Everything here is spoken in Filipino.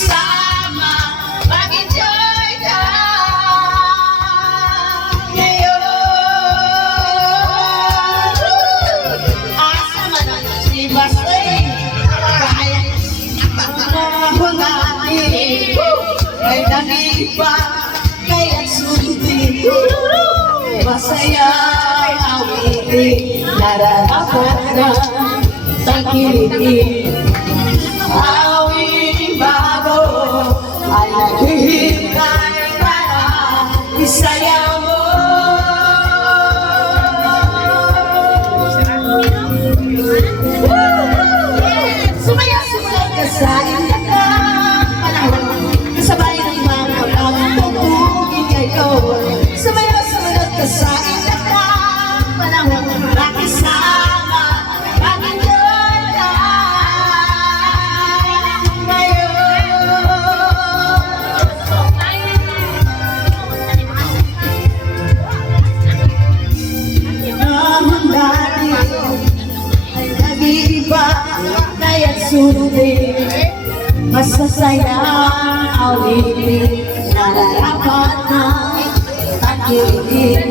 makisama, mag-enjoy ka ngayon. Asa man ang sibas ay kaya panahon natin ay nag-iba kaya sulit masaya awitin nararapat na tangkilitin awit bago ay naghihintay para isayaw mo. Sumayaw ka sa ilang panahon kasabay ng mga pagtutugin kayo. Sumayaw ka sa ilang panahon makisama, mag-enjoy ka ngayon. Ang dati ay nag-iiba kaya't sulit mas masaya awitin nararapat na tangkilitin